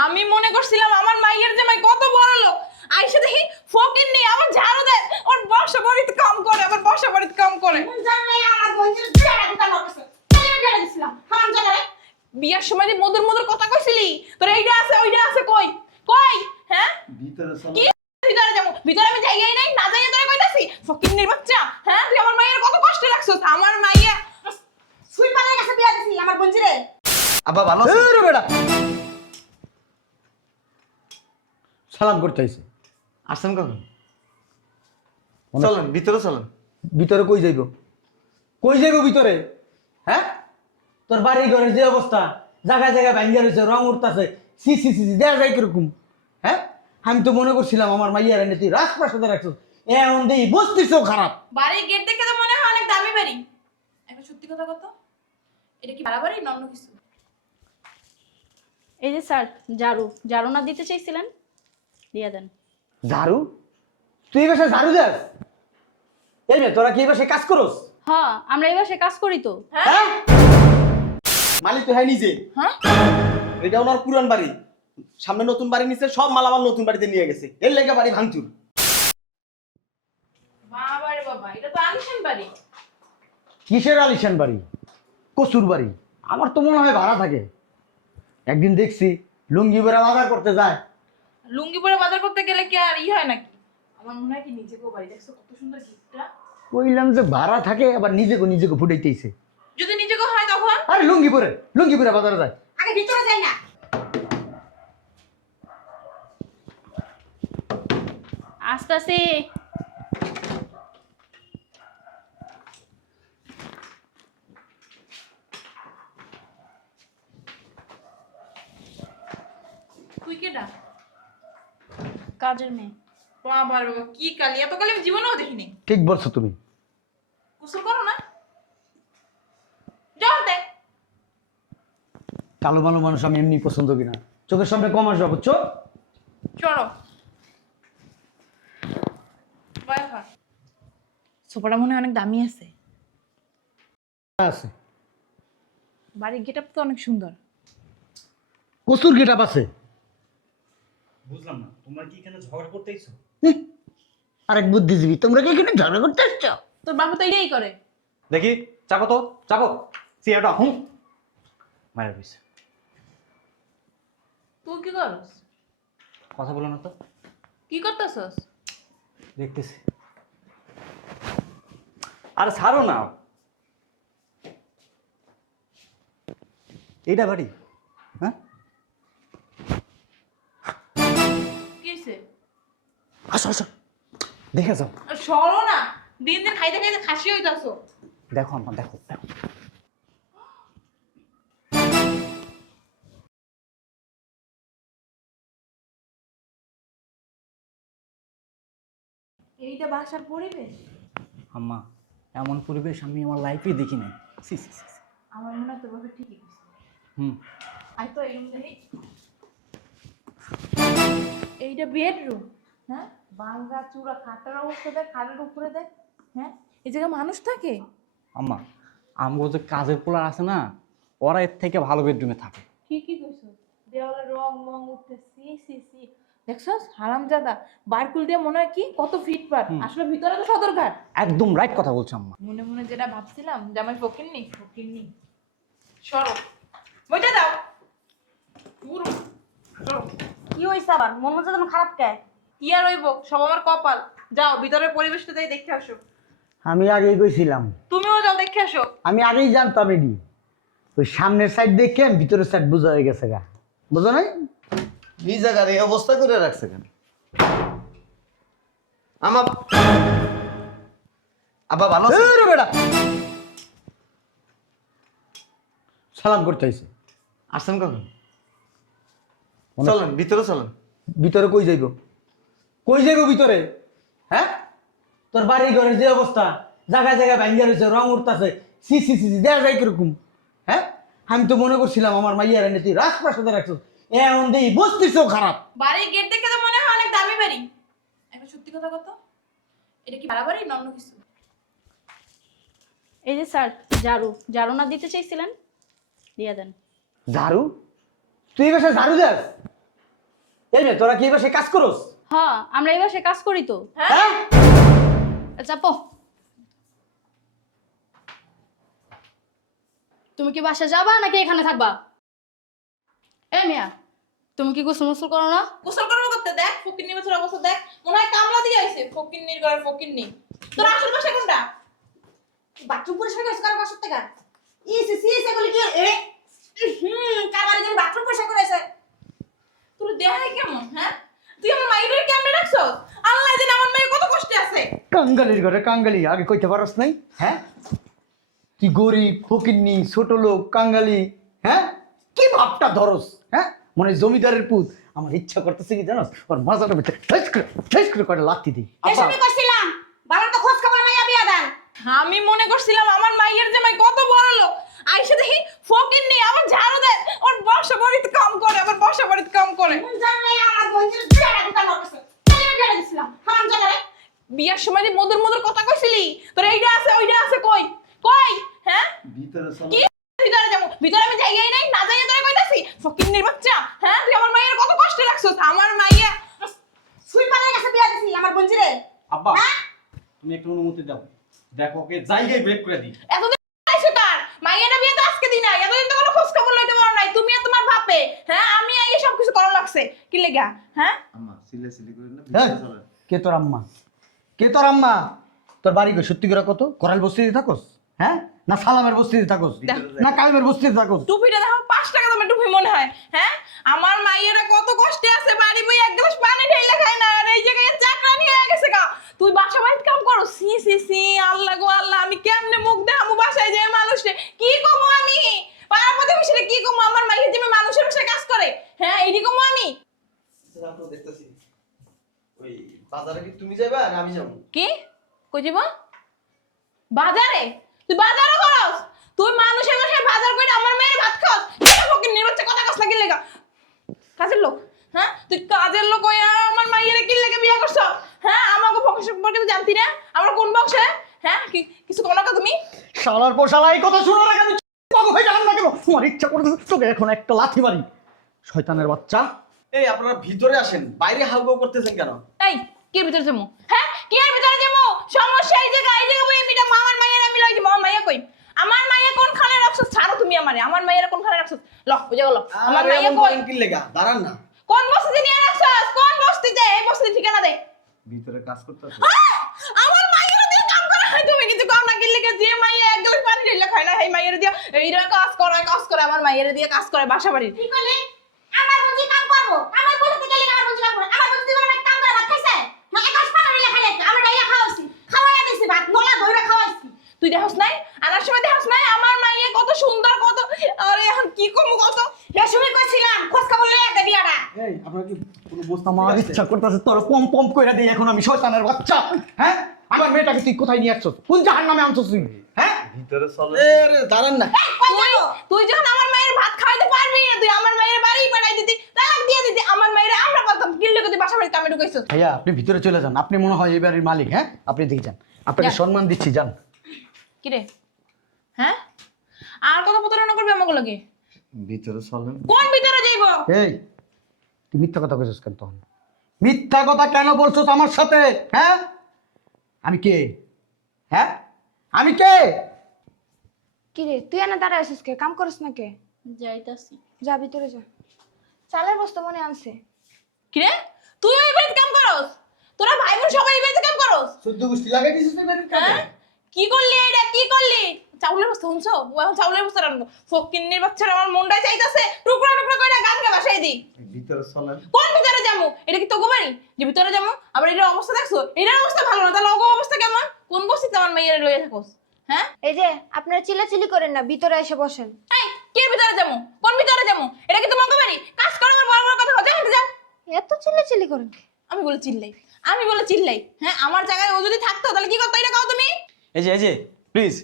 আমি মনে করছিলাম আমার মাইয়ের জামাই কত বড় লোক, আইসা দেখি ফকির নেই, আমার ঝাড়ু দেয়, ওর বাসা বাড়িতে কাম করে, আমার বাসা বাড়িতে কাম করে। বিয়ার সময় যে মধুর মধুর কথা কইছিলি, তোর এইটা আছে ওইটা আছে, কই কই? হ্যাঁ ভিতরে চলো। কি ভিতরে যাবো? ভিতরে আমি যাইয়াই নাই, না যাইয়া তোরে কইতাছি ফকিন্নির বাচ্চা। হ্যাঁ, তুই আমার মাইয়ের কত কষ্ট রাখছস। আমার মাইয়া সুইপারের কাছে বিয়া দিছি আমার বঞ্জিরে। আব্বা ভালো আছেন? এই রে বেটা, সালাম করতে আইছে। আসছেন কখন? চলেন ভিতরে চলেন। ভিতরে কই যাইব? কই যাইব ভিতরে? হ্যাঁ, তোর বাড়ি ঘরের যে অবস্থা, জায়গায় জায়গায় ভাঙ্গা রয়েছে, রং উঠতেছে, সি সি সি দেয়া যায় কিরকম? হ্যাঁ, আমি তো মনে করছিলাম আমার মাইয়ার এনে তুই রাজপ্রাসাদে রাখছিস, এমন দেই বস্তিসও খারাপ। বাড়ির গেট দেখে তো মনে হয় অনেক দামি বাড়ি। একটা সত্যি কথা কত, এটা কি ভাড়া বাড়ি না অন্য কিছু? এই যে স্যার, ঝাড়ু ঝাড়ু না দিতে চাইছিলেন, দিয়ে দেন। ঝাড়ু? তুই এই বাসায় ঝাড়ু দেস? এই মেয়ে, তোরা কি এই বাসায় কাজ করস? হ্যাঁ, আমরা এই বাসায় কাজ করি তো। হ্যাঁ, মালিক তো হ্যাঁ নিজে। হ্যাঁ, এটা ওনার পুরান বাড়ি, সামনে নতুন বাড়ি নিচ্ছে, সব মালামাল নতুন বাড়িতে নিয়ে গেছে, এর লেগে বাড়ি ভাঙচুর। বাবা রে বাবা, এটা তো আলিশান বাড়ি। কিসের আলিশান বাড়ি? কসুর বাড়ি। আমার তো মনে হয় ভাড়া থাকে। একদিন দেখছি লুঙ্গি বেড়া বাজার করতে যায়। লুঙ্গি পরে বাজার করতে গেলে কি আর ই হয় নাকি? আমার মনে হয় কি নিজেকেও বাড়ি, দেখছো কত সুন্দর গিফটটা। কইলাম যে ভাড়া থাকে, আবার নিজেকে ফুটাইতেইছে। যদি নিজেকেও হয় তখন? আরে লুঙ্গি পরে বাজারে যায়। আগে ভিতরে যাই না। আস্তে আস্তে। তুই কেডা? কাজের মেয়ে। বাবা রে বাবা, কি কালি, এত কালি আমি জীবনেও দেখিনি। ঠিক বলছো তুমি। গোসল করো না? যাও দেখ। কালো বালো মানুষ আমি এমনি পছন্দ কিনা, চোখের সামনে কম আসবে, বুঝছো? চলো সোফাটা মনে হয় অনেক দামি আছে। আছে বাড়ির গেটআপ তো অনেক সুন্দর। কসুর গেট আপ আছে। বুঝলাম না, তোমরা কি এখানে ঝগড়া করতে এসছো? আরেক বুদ্ধিজীবী, তোমরা কি এখানে ঝগড়া করতে আসছো? তোর বাবা তো এটাই করে। দেখি চাকো তো, চাকো সিয়াটা হুম মায়ের পিছে তুই কি করস? কথা বলো না তো। কি করতেছস? দেখতেছি। আরে ছাড়ো না, এইটা বাড়ি? হ্যাঁ, কি হইছে? আসো আসো, দেখে যাও। সরো না, দিন দিন খাইতে খাইতে খাসি হইতাছো। দেখো আমার, দেখো দেখো। এইটা বাসার পরিবেশ? আম্মা, এমন পরিবেশ আমি আমার লাইফে দেখি নাই। সি সি সি। আমার মনে হয় তোর বাবা ঠিকই কইছে। হুম, আই তো এই রুম দেখি। এইটা বেডরুম? হ্যাঁ, বাংলা চূড়া, খাটের অবস্থা দেখ, খাটের উপরে দেখ। হ্যাঁ, এই জায়গায় মানুষ থাকে? আম্মা, আমগো যে কাজের পোলার আছে না, ওরা এর থেকে ভালো বেডরুমে থাকে। কি কইছো? দেওয়ালে রং মং উঠতে, সি সি সি। দেখছস হারামজাদা, বারকুল দিয়ে মনে হয় কি কত ফিট পার, আসলে ভিতরে তো সদরঘাট। একদম রাইট কথা বলছো আম্মা। মনে মনে যেটা ভাবছিলাম যে আমি ফকিন্নি। সরো, বইটা দাও। পুরো সরো। কি হইছে আবার? মন মধ্যে যেন খারাপ কে? কি আর হইব, সব আমার কপাল। যাও ভিতরের পরিবেশটা যাই দেখে আসো। আমি আগেই কইছিলাম, তুমিও যাও দেখে আসো। আমি আগেই জানতাম এডি। ওই সামনের সাইড দেখে আমি ভিতরের সাইড বোঝা হয়ে গেছে গা, বুঝো নাই? এই জায়গার এই অবস্থা করে রাখছে কেন? আমার আব্বা ভালো আছেন? এই রে বেটা, সালাম করতে আইছে। আসছেন কখন? চলেন ভিতরে চলেন। ভিতরে কই যাইব? কই যাইব ভিতরে? হ্যাঁ, তোর বাড়ি ঘরের যে অবস্থা, জায়গায় জায়গায় ভাঙ্গা রয়েছে, রং উঠতেছে, সি সি সি দেয়া যায় কিরকম? হ্যাঁ, আমি তো মনে করছিলাম আমার মাইয়ার এনে তুই রাজপ্রাসাদে রাখছিস, এমন দেই বস্তিসও খারাপ। বাড়ির গেট দেখে তো মনে হয় অনেক দামি বাড়ি। একটা সত্যি কথা কত, এটা কি ভাড়া বাড়ি না অন্য কিছু? এই যে স্যার, ঝাড়ু ঝাড়ু না দিতে চাইছিলেন, দিয়ে দেন। ঝাড়ু? তুই এই বাসায় ঝাড়ু দেস? এই মেয়ে তোরা কি এবার সে কাজ করস? হ্যাঁ আমরা এই বাসায় কাজ করি তো। হ্যাঁ চাপো। তুমি কি বাসা যাবা নাকি এখানে থাকবা? এই মিয়া তুমি কি গোসল মোসল করো না? গোসল করবো করতে দেখ ফকিন্নির বছর অবস্থা দেখ মনে হয় কামলা দিয়ে আইছে ফকিন্নির ঘরের ফকিন্নি। তোর আসল বাসা কোনটা? বাথরুম পরিষ্কার করেছে কার বাসার থেকে? ইসি সি এগুলি কি এ কার বাড়ি যেন বাথরুম পরিষ্কার করেছে? তোর দেহাই কেমন হ্যাঁ? তুই আমার মাইরের কেমনে রাখছস? আল্লাহ জানে আমার মেয়ে কত কষ্টে আছে। কাঙ্গালির ঘরে কাঙ্গালি আগে কইতে পারস নাই? হ্যাঁ কি গরিব ফকিন্নি ছোট লোক কাঙ্গালি, হ্যাঁ কি ভাবটা ধরস? হ্যাঁ মনে হয় জমিদারের পুত। আমার ইচ্ছা করতেছে কি জানোস, ওর মাজাটা ভিতরে ঠেস করে করে লাথি দিই। এসবই কইছিলাম ভালো তো খোঁজ খবর মাইয়া বিয়া দেন। আমি মনে করছিলাম আমার মাইয়ের জামাই কত বড় লোক, আইসা দেখি ফকিন্নি আমার ঝাড়ু দেয়, ওর বাসা বাড়িতে কাম করে, আমার বাসা বাড়িতে কাম করে। কোন জামাই আমার বন্ধুর বিয়া দিতে করতেছে? তাই বিয়া দিছিলাম হারাম জায়গায়। বিয়ার সময় যে মধুর মধুর কথা কইছিলি, তোর এইটা আছে ওইটা আছে কই কই হ্যাঁ? কি ভিতরে যাবো? ভিতরে আমি যাইয়াই নাই, না যাইয়া তোরে কইতাছি ফকিন্নির বাচ্চা। হ্যাঁ তুই আমার মাইয়ের কত কষ্ট রাখছস। আমার মাইয়া সুই পালের কাছে বিয়া দিছি আমার বন্ধুরে। আব্বা তুমি একটু অনুমতি দাও, দেখো ওকে জায়গায় ব্রেক করে দিই। এতদিন আইছো তার মাইয়াটা বিয়ে তো আজকে দিন নাই, এতদিন তো কোনো খোঁজ খবর লইতে পারো নাই তুমি আর তোমার বাপে। হ্যাঁ আমি আইয়ে সবকিছু করা লাগছে কি লেগা? হ্যাঁ আম্মা সিলে সিলে করে না হ্যাঁ, কে তোর আম্মা? কে তোর আম্মা? তোর বাড়ি কই? সত্যি করে কত কোরাল বস্তিতে থাকোস? হ্যাঁ না সালামের বস্তিতে থাকোস না কালমের বস্তিতে থাকোস? টুপিটা দেখো 5 টাকা দামের টুপি মনে হয়। হ্যাঁ আমার মাইয়ারা কত কষ্টে আছে, বাড়ি বই এক গ্লাস পানি ঢেলে খায় না, আর এই জায়গায় চাকরানি হয়ে গেছে গা। তুই বাসা বাড়িতে কাম করো? সি সি সি আল্লাহ গো আল্লাহ, আমি কেমনে মুখ দেখামু বাসায় যে মানুষে? কি কমু আমি পাড়া প্রতিবেশীরে? কি কমু আমার মাইয়া যে মানুষের বাসায় কাজ করে? হ্যাঁ এইটি কমু আমি? তো দেখতেছি ওই বাজারে কি তুমি যাবে আর আমি যাবো? কি কই যাব? বাজারে? তুই বাজারও করস? তুই মানুষের বাসায় বাজার করে আমার মেয়ের ভাত খাস? এটা ফকির নির্বাচন কথা কস লাগি লেগা কাজের লোক। হ্যাঁ তুই কাজের লোক হইয়া আমার মাইয়ের কি লেগে বিয়ে করছ? হ্যাঁ আমাকে বংশ সম্পর্কে তো জানতি না, আমরা কোন বংশে? হ্যাঁ কিছু কোনো না তুমি? শালার পোশালা এই কথা শুনো না কেন? পাগল হয়ে গেলাম না কেন? তোমার ইচ্ছা করতেছে তোকে এখন একটা লাথি মারি, শয়তানের বাচ্চা। এই আপনারা ভিতরে আসেন, বাইরে হাউকাউ করতেছেন কেন? এই কি ভিতরে যাবো? হ্যাঁ কি এর ভিতরে যাবো? সমস্যা এই জায়গা, এই জায়গা বই এমনিটা আমার মাইয়ের আমি লই যাবো। আমার মাইয়া কই? আমার মাইয়া কোন খানে রাখছস? ছাড়ো তুমি আমারে, আমার মাইয়ের কোন খানে রাখছস? ল বুঝা গেল আমার মাইয়া কই? কি লেগা দাঁড়ান না, কোন বস্তিতে নিয়ে রাখছস? কোন বস্তিতে? এই বস্তির ঠিকানা দে। ভিতরে কাজ করতেছে। আমার মাইয়ের দিয়ে কাম করা হয়, তুমি কিছু কম না কিনলে যে মাইয়া এক গ্লাস পানি ঢেলে খায় না, এই মাইয়ের দিয়ে এইরা কাজ করে আমার মাইয়ের দিয়ে কাজ করে বাসা বাড়ির। কি কইলি? আমার বন্ধু কাম করবো? আমার বন্ধু গেলি আমার বন্ধু কাম করবো? আমার বন্ধু দিবেন আমি কাম করে ভাত খাইছে? না একাশ পানি লেখা লেখা আমরা ডাইয়া খাওয়াইছি, খাওয়াইয়া দিছি ভাত নলা ধইরা খাওয়াইছি। তুই দেখছ নাই? আনার সময় দেখছ নাই আমার মাইয়া কত সুন্দর কত? আরে এখন কি কমু কত? রেশমি কইছিলাম খোঁজ খবর লইয়া দে বিয়াটা। এই আপনারা কি কোনো বস্তা আমার ইচ্ছা করতেছে তোর পম পম কইরা দেই এখন আমি, শয়তানের বাচ্চা। হ্যাঁ আমার মেয়েটাকে তুই কোথায় নিয়ে আসছস? কোন জাহান্নামে আনছস তুই? হ্যাঁ ভিতরে চলে? আরে দাঁড়ান না, কই যাবো? তুই যখন আমার মায়ের ভাত খাওয়াইতে পারবি না, তুই আমার মায়ের বাড়ি পাঠাই দিতি, তালাক দিয়ে দিতি। আমার মায়ের আমরা বলতাম কিল্লে তুই বাসা বাড়িতে কামে ঢুকাইছস। ভাইয়া আপনি ভিতরে চলে যান, আপনি মনে হয় এই বাড়ির মালিক। হ্যাঁ আপনি দেখে যান, আপনাকে যা। সম্মান দিচ্ছি, যান। কি রে? হ্যাঁ আর কত প্রতারণা করবি আমাকে লাগে? ভিতরে চলেন। কোন ভিতরে যাইব? এই তুই মিথ্যা কথা কইছস কেন তখন? মিথ্যা কথা কেন বলছস আমার সাথে? হ্যাঁ আমি কে? হ্যাঁ আমি কে? কি রে তুই এনে দাঁড়ায় আছিস কে? কাম করিস না কে? যাইতাছি। যা ভিতরে যা। চালের বস্তা মনে আনছে। কি রে তুই এই বাড়িতে কাম করস? তোরা ভাই বোন সবাই এই বাড়িতে কাম করস? 14 গোষ্ঠী লাগাই দিছিস তুই বাড়িতে? হ্যাঁ কি করলি এটা? কি করলি? চাউলের বস্তা শুনছো? ও এখন চাউলের বস্তা রাখবো। ফকিন্নির বাচ্চারা আমার মনটাই চাইতাছে টুকরা টুকরা করে গানকে বাসাই দিই। ভিতরে চলেন। কোন ভিতরে যাবো? এটা কি তোগো বাড়ি যে ভিতরে যাবো? আবার এটার অবস্থা দেখছো? এটার অবস্থা ভালো না, তাহলে ওগো অবস্থা কেমন? কোন বস্তিতে আমার মেয়ের লইয়া থাকোস? হ্যাঁ এই যে আপনারা চিল্লাচিল্লি করেন না, ভিতরে এসে বসেন। এই কে ভিতরে যাবো? কোন ভিতরে যাবো? এটা কি তোমাকে বাড়ি? কাজ করো, আমার বড় বড় কথা হচ্ছে হাঁটে যাও। এত চিল্লাচিল্লি করেন কে? আমি বলে চিল্লাই, আমি বলে চিল্লাই। হ্যাঁ আমার জায়গায় ও যদি থাকতো তাহলে কি করতো এটা কও তুমি? এই যে প্লিজ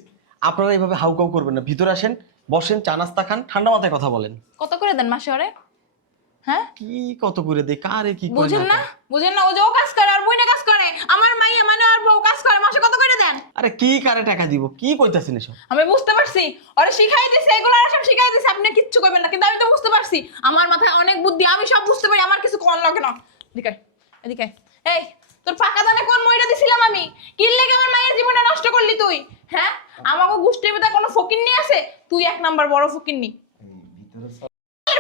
আপনারা এইভাবে হাউকাউ করবেন না, ভিতরে আসেন, বসেন, চা নাস্তা খান, ঠান্ডা মাথায় কথা বলেন। কত করে দেন মাসে ওরে? হ্যাঁ কি কত করে দেই কারে কি কয় বুঝেন না বুঝেন না ও যে ও কাজ করে আর বইনে কাজ করে আমার মাইয়া মানে আর বউ কাজ করে মাসে কত করে দেন আরে কি কারে টাকা দিব কি কইতাছেন এসব আমি বুঝতে পারছি ওরে শিখাই দিছে এগুলো আর সব শিখাই দিছে আপনি কিচ্ছু করবেন না কিন্তু আমি তো বুঝতে পারছি আমার মাথায় অনেক বুদ্ধি আমি সব বুঝতে পারি আমার কিছু কোন লাগে না এদিকে এদিকে এই তোর পাকা দানে কোন মইরা দিছিলাম আমি কি লাগে আমার মায়ের জীবনটা নষ্ট করলি তুই হ্যাঁ আমাকে গোষ্ঠীর ভিতরে কোনো ফকিন্নি আছে তুই এক নাম্বার বড় ফকিন্নি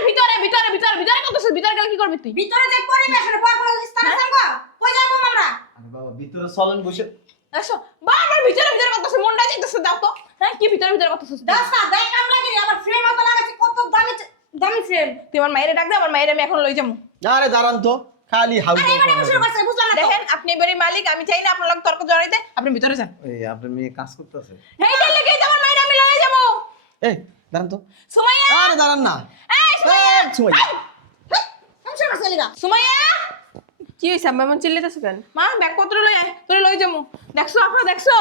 ভিতরে ভিতরে ভিতরে ভিতরে কত ভিতরে গেলে কি করবি তুই ভিতরে যে পরিবেশ ওটা পর কোনো স্থান আছে গো কই যাবো আমরা? আরে বাবা ভিতরে চলেন বসে আসো বারবার ভিতরে ভিতরে কত মনটা যাইতেছে দাও তো হ্যাঁ কি ভিতরে ভিতরে কত দাস না দেখ কাম লাগি আবার ফ্রেম মতো লাগাইছে কত দামি দামি ফ্রেম। তুই আমার মায়েরে ডাক দে আমার মায়েরে আমি এখন লই যাবো আরে দাঁড়ান তো খালি হাউ আরে এবারে আমি শুরু করছি বুঝলাম না তো। দেখেন আপনি এবারে মালিক আমি চাই না আপনার লগে তর্ক জড়াইতে আপনি ভিতরে যান এই আপনার মেয়ে কাজ করতেছে এইটা লেগে আমার মায়েরে আমি লয়ে যাবো এই দাঁড়ান তো সুমাইয়া আরে দাঁড়ান না এই সুমাইয়া এই, সুমাইয়া। আমি শুরু করছি লিগা। সুমাইয়া কি হইছে আম্মা এমন চিল্লাইতেছো কেন? মা ব্যাগপত্র লই আয় তোরে লই যাবো দেখছো আপনারা দেখছো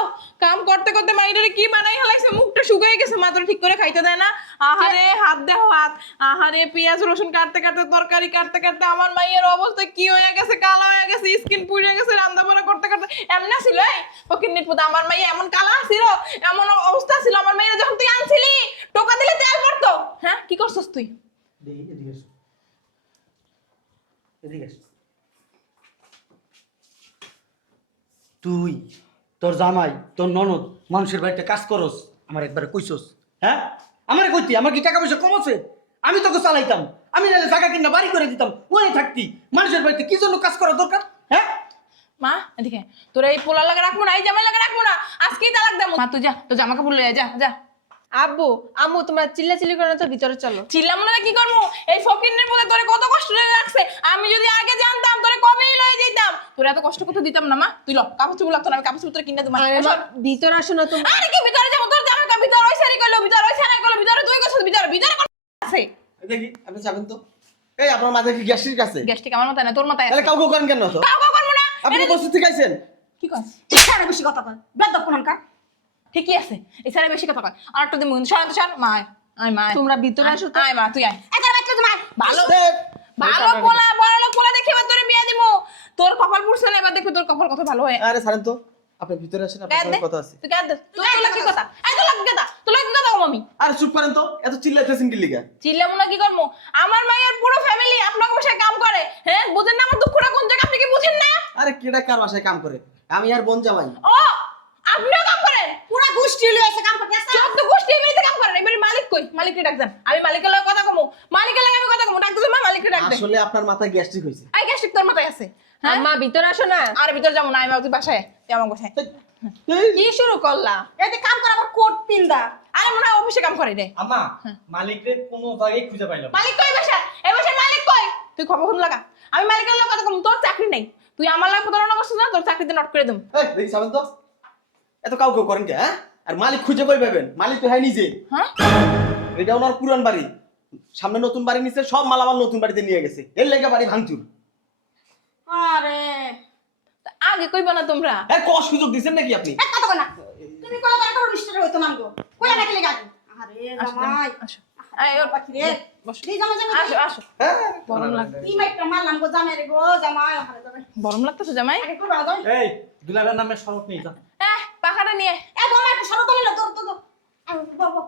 কাম করতে করতে মাইরে কি বানাই হলাইছে মুখটা শুকিয়ে গেছে মা তোরে ঠিক করে খাইতে দেয় না আহারে হাত দেহ হাত আহারে পেঁয়াজ রসুন কাটতে কাটতে তরকারি কাটতে কাটতে আমার মাইয়ের অবস্থা কি হয়ে গেছে কালা হয়ে গেছে স্কিন পুড়ে গেছে রান্না বান্না করতে করতে এমন ছিল এই ফকির নিটপুত আমার মাইয়া এমন কালা ছিল এমন অবস্থা ছিল আমার মাইয়ের যখন তুই আনছিলি টোকা দিলে তেল পড়তো হ্যাঁ কি করছস তুই এদিকে এসো। এদিকে এসো। তুই তোর জামাই তোর ননদ মানুষের বাড়িতে কাজ করস আমার একবারে কইছস হ্যাঁ আমারে কইতি আমার কি টাকা পয়সা কম আছে আমি তোকে চালাইতাম আমি নাহলে জায়গা কিনা বাড়ি করে দিতাম ওই থাকতি মানুষের বাড়িতে কি জন্য কাজ করা দরকার হ্যাঁ মা এদিকে তোর এই পোলা লাগে রাখবো না এই জামাই লাগে রাখবো না আজকেই তালাক দেবো মা তুই যা তোর জামা কাপড় লইয়া যা যা আব্বু আম্মু তোমরা চিল্লাচিল্লি করো না তো ভিতরে চলো। চিল্লাম না কি করবো এই ফকিরনের বলে তোরে কত কষ্ট করে রাখছে আমি যদি আগে জানতাম তোরে কবেই লয়ে যেতাম তোরে এত কষ্ট করতে দিতাম না মা তুই ল কাপড় চোপড় লাগতো না আমি কাপড় চোপড় কিনে দেবো আরে মা, ভিতরে আসো না তুমি। আরে কি ভিতরে যাবো তোর জামা কাপড় ভিতরে ওই সারি করলো ভিতরে ওই সারি করলো ভিতরে তুই কইছিস ভিতরে ভিতরে আছে এই দেখি আপনি যাবেন তো এই আপনার মাথায় কি গ্যাস্ট্রিক কাছে গ্যাস্ট্রিক আমার মাথায় না তোর মাথায় তাহলে আছে কাউকে করেন কেন তো কাউ কাউ করবো না আপনি বসে ঠিক আছেন কি কর সারা বেশি কথা কয় বেদব কোনকার। ঠিকই আছে এই সারা বেশি কথা কয় আর একটা দিন শান্ত শান্ত মা আয় মা তোমরা ভিতরে আসো তো। আয় মা তুই আয় এদের বাচ্চা তোমার ভালো এই, ভালো পোলা বড় লোক পোলা দেখে এবার তোরে বিয়ে দিব তোর কপাল পুরছে না এবার দেখবি তোর কপাল কত ভালো হয় আরে ছাড়েন তো আপনি ভিতরে আসেন আপনার সঙ্গে কথা আছে তুই কাঁদ তুই তোলা কি কথা এই তোলা কি কথা তোলা কি কথা মামি আরে চুপ করেন তো এত চিল্লাইতেছেন কি লিগা চিল্লামু না কি করবো আমার মায়ের পুরো ফ্যামিলি আপনার বাসায় কাম করে হ্যাঁ বুঝেন না আমার দুঃখটা কোন জায়গা আপনি কি বুঝেন না আরে কেডা কার বাসায় কাম করে আমি আর বোন জামাই ও আপনিও কাম করেন পুরা গোষ্ঠী লয়ে এসে কাম করতে আসছে। চোদ্দ গোষ্ঠী এমনিতে কাম করেন এবারে মালিক কই মালিককে ডাক দেন আমি মালিকের লগে কথা কমু মালিকের লগে আমি কথা কমু ডাক দিলে মালিককে ডাক দেন আসলে আপনার মাথায় গ্যাস্ট্রিক হয়েছে আই গ্যাস্ট্রিক তোর মাথায় আছে হ্যাঁ আম্মা ভিতরে আসো না। আর ভিতর যাবো না আমি তুই বাসায় তুই আমার বাসায় কি শুরু করলা? এতে কাম করা আবার কোট পিন্দা। আরে মনে হয় অফিসে কাম করে রে আম্মা মালিকরে কোনো জায়গায় খুঁজে পাইলাম মালিক কই বাসা এই বাসার মালিক কই তুই খবর ফোন লাগা আমি মালিকের লগে কথা কমু তোর চাকরি নাই তুই আমার লগে প্রতারণা করছিস না তোর চাকরিতে নট করে দেব এই দেখি যাবেন তো এত কাউকে করেন কে হ্যাঁ আর মালিক খুঁজে কই পাবেন মালিক তো হয় নিজে হ্যাঁ এটা ওনার পুরান বাড়ি সামনে নতুন বাড়ি নিচে সব মালামাল নতুন বাড়িতে নিয়ে গেছে এর লেগে বাড়ি ভাঙচুর আরে তা আগে কইবা না তোমরা এর ক সুযোগ দিছেন নাকি আপনি এক কথা কই না তুমি কই তার কোনো মিস্টার হইতো না গো কই না কি লাগা আরে জামাই আসো আয় ওর পাখি রে বসো এই জামাই জামাই আসো আসো হ্যাঁ গরম লাগ কি মাইটা মারলাম গো জামাই রে গো জামাই আরে জামাই গরম লাগতেছে জামাই আগে কই বাবা এই দুলাভাইয়ের নামে শরৎ নেই যা পাখাটা নিয়ে এ জামাই একটু সরো তুমি না তোর তো আরে বাবা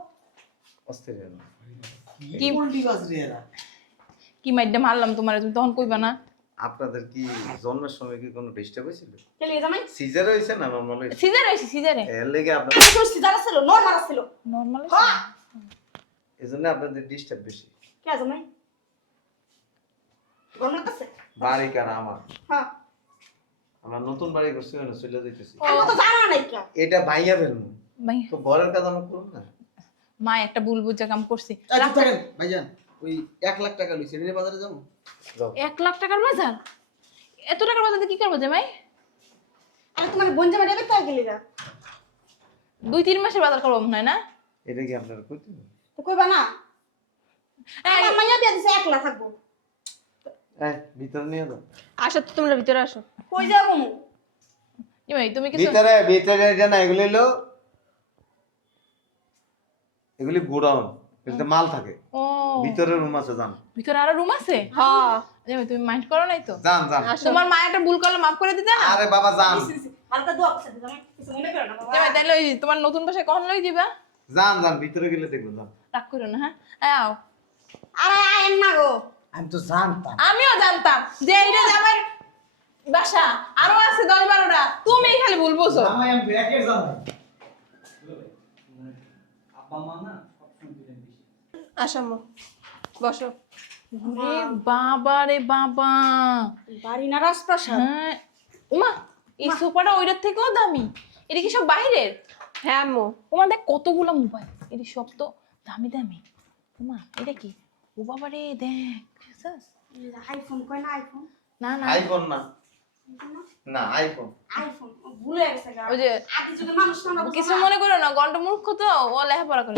কি উল্টি বাজ রে এরা কি মাইডা মারলাম তোমারে তুমি তখন কইবা না আপনাদের কি জন্মের সময় কি কোনো ডিস্টার্ব হয়েছিল? চলে জামাই সিজার হয়েছে না নর্মাল হয়েছে? সিজারে হইছে সিজারে এর লেগে আপনার তোর সিজার ছিল নরমাল ছিল নরমাল হ্যাঁ এজন্য আপনাদের ডিস্টার্ব বেশি। কে জামাই গরম কাছে বাড়ি কার আমার হ্যাঁ আমার নতুন বাড়ি করছি না চলে যাইতেছি। আমি তো জানা নাই কে এটা ভাইয়া ফেলবো ভাই তো ঘরের কাজ আমি করুন না। মা একটা ভুল বুঝা কাম করছি এই চুপ থাকেন ভাইজান ওই 1 লাখ টাকা লইছে রে বাজারে যাবো যাও। 1 লাখ টাকার বাজার এত টাকার বাজারে কি করবো জামাই আরে তোমার বোন জামাই দেবে তাই গেলি না 2-3 মাসের বাজার করবো মনে হয় না এটা কি আপনারা কইতে তো কইবা না এই, আমার মাইয়া বিয়া দিছে একলা থাকবো এই ভিতরে নিয়ে যাও। আসো তো তোমরা ভিতরে আসো। কই যাবো জামাই তুমি কিছু ভিতরে ভিতরে এটা না এগুলো হলো এগুলি গোডাউন কিন্তু মাল থাকে ও ভিতরে রুম আছে যান ভিতরে আরো রুম আছে হ্যাঁ জামাই তুমি মাইন্ড করো নাই তো যান যান তোমার মা একটা ভুল করলে মাফ করে দিতে না আরে বাবা যান হালকা দোয়া করছে জামাই কিছু মনে করো না বাবা জামাই তাহলে ওই তোমার নতুন বাসায় কখন লই দিবা যান যান ভিতরে গেলে দেখবো যান রাগ করো না হ্যাঁ আও আরে আয়েন না গো আমি তো জানতাম আমিও জানতাম যে এইটা জামাই বাসা আরো আছে 10-12টা তুমি খালি ভুল বুঝো জামাই আমি ব্যাকের জামাই আব্বা মা না সবসময় দিলেন বেশি আসামো বসো রে বাবা রে বাবা বাড়ি না রাজপ্রাসাদ হ্যাঁ উমা এই সোফাটা ওইটার থেকেও দামি এটা কি সব বাইরের হ্যাঁ আম্মু উমা দেখ কতগুলো মোবাইল এটা সব তো দামি দামি উমা এটা কি ও বাবা রে দেখ বুঝছস? আইফোন কয় না আইফোন না না আইফোন না না আইফোন আইফোন ভুলে গেছে গা ওই যে আদি যুগে মানুষ তো আমরা কিছু মনে করো না গন্ড মূর্খ তো ও লেখাপড়া করে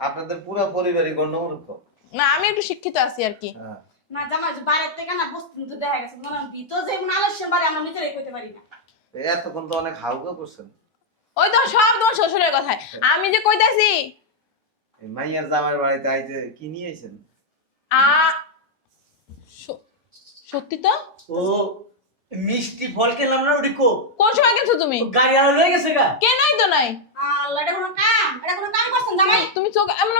আপনাদের পুরো পরিবারই গণ্ডমূর্খ না আমি একটু শিক্ষিত আছি আর কি হ্যাঁ না জামাই যে বাইরে থেকে না বস্তু তো দেখা গেছে মনে হয় ভিতর যে মনে আলস্যের বাড়ি আমরা নিজেরাই কইতে পারি না এতক্ষণ তো অনেক হাউকা করছেন ওই তো সব তোমার শ্বশুরের কথায় আমি যে কইতাছি এই মাইয়ার জামাইয়ের বাড়িতে আইতে কি নিয়ে আইছেন আ সত্যি তো ও মিষ্টি ফল খেলাম না ওটি কো কোন সময় গেছো তুমি গাড়ি আর রয়ে গেছে গা কে নাই তো নাই আল্লাহ এটা কোনো কাম করছেন জামাই তুমি চোখ এমন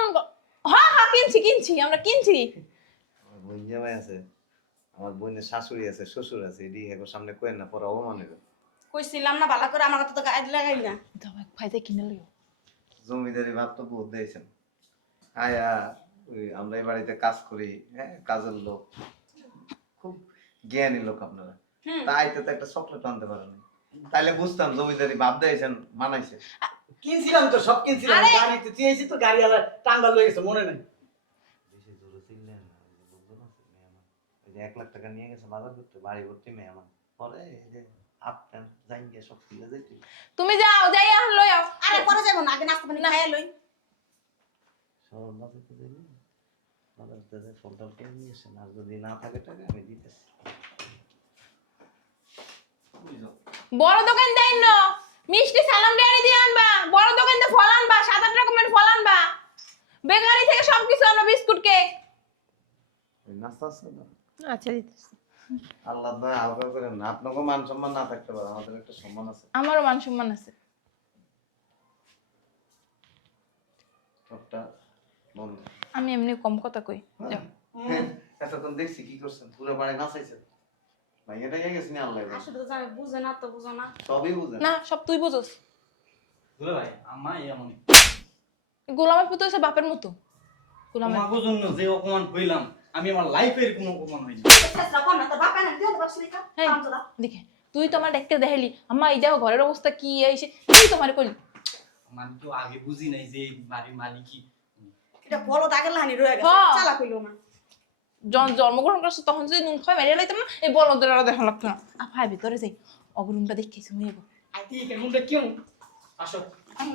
হ্যাঁ হ্যাঁ কিনছি আমরা কিনছি আমার বোন জামাই আছে আমার বোনের শাশুড়ি আছে শ্বশুর আছে এডি হেগো সামনে কইেন না পরে অপমান হইবে কইছিলাম না ভালো করে আমার তো গাইড লাগাই না দাও এক ফাইতে কিনে লইও জমিদারি ভাব তো বহুত দিয়েছেন আয়া ওই আমরা এই বাড়িতে কাজ করি হ্যাঁ কাজের লোক খুব জ্ঞানী লোক আপনারা তাই তো একটা চকলেট আনতে পারেন তাইলে বুঝতাম জমিদারি ভাব দিয়েছেন মানাইছে কিনছিলাম তো সব কিনছিলাম আরে! গাড়িতে চেয়েছি তো গাড়ি আর টাঙ্গা লয়ে গেছে মনে নাই বেশি জোরে চিনলেন না ওই যে লোকজন আছে মেহমান ওই যে 1 লাখ টাকা নিয়ে গেছে বাজার করতে বাড়ি ভর্তি মেহমান পরে এই যে আপনার যাই গিয়ে সব ফিরে যাইতে তুমি যাও যাই এখন লই আও আরে পরে যাবো না আগে নাস্তা পানি খাইয়া লই সব বাজারতে যাইনি বাজারতে যাই ফলটা কিনে নিয়ে এসেন আর যদি না থাকে টাকা আমি দিতেছি বড় দোকান দেন না মিষ্টি সালাম ডেয়ারি দিয়ে আনবা বড় দোকান দিয়ে ফল আনবা 7-8 রকমের ফল আনবা বেকারি থেকে সবকিছু আনবা বিস্কুট কেক ওই নাস্তা আছে না আচ্ছা দিতেছি আল্লাহ দয়া হালকা করেন না আপনাকে মান সম্মান না থাকতে পারে আমাদের একটা সম্মান আছে আমারও মান সম্মান আছে সবটা বন্ধ আমি এমনি কম কথা কই যাও। হ্যাঁ, এতক্ষণ দেখছি কি করছেন পুরো বাড়ি নাচাইছেন ভাই এটা গেছে না আল্লাহ জানে। আসলে তো জামাই বুঝে না তো বুঝো না সবই বুঝেন না সব তুই বুঝোস দুলা ভাই আম্মা এমন গোলামের পুতো হচ্ছে বাপের মতো গোলামের তোমাকে জন্য যে অপমান হইলাম আমি আমার লাইফের কোনো অপমান হইনি চেষ্টা কর না তো বাবা না দিও তো বাচ্চা লেখা হ্যাঁ কাম তো দা দেখে তুই তো আমার দেখতে দেখাইলি আম্মা এই দেখো ঘরের অবস্থা কি আইছে তুই তোমার কইলি আমি তো আগে বুঝি নাই যে এই বাড়ির মালিকই এটা বলো দাগের লাহানি রয়ে গেছে হ্যাঁ। চালা কইলো না জন্মগ্রহণ করছো তখন যদি নুন খাই মেরে লাইতাম না এই বলদের আর দেখা লাগতো না ভাই ভিতরে যাই অগরুমটা দেখেছি মুই আই ঠিক এর মুন্ডে কেউ আসো আমি